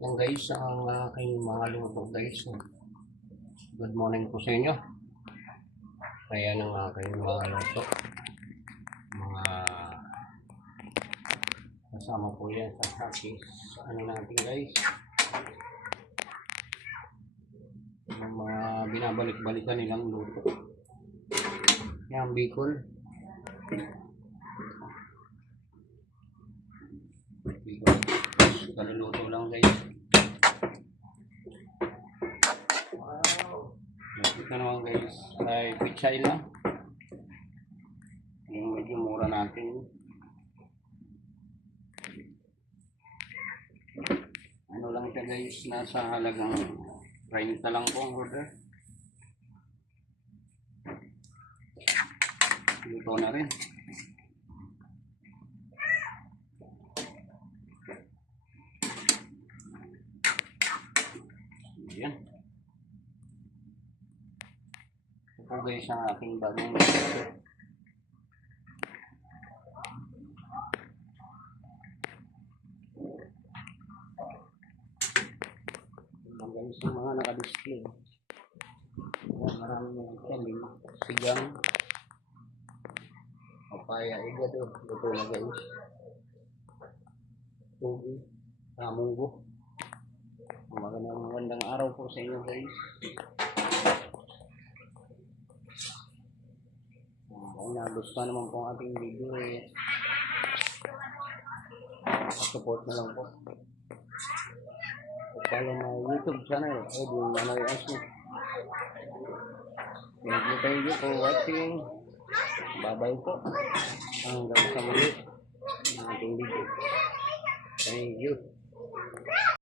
Yan guys, ang aking mga luto guys. Good morning po sa inyo. Kaya ng aking mga luto. Mga kasama po yan sa happy. Ano natin guys. Yung mga binabalik-balikan nilang luto. Yan. Bicol. Kaluluto lang guys. Wow. Nakita naman guys, ay pichay lang. Yung medyo mura natin. Ano lang siya guys, nasa halagang 30 lang po ang order. Luto na rin. Yan. Ito po guys ang aking bagong Yan guys yung mga naka-display. Yan, maraming mga yan, lima. Sigang. Papaya, iga to. Luto na guys. Tugi. Tamunggo. Magandang magandang araw po sa inyo guys. Ah, Kung nagustuhan naman po ang ating video eh, support na lang po. Follow my YouTube channel, Edwin Manoy Asu. Thank you, thank you for watching. Bye-bye po. Hanggang sa muli ng ating video. Thank you.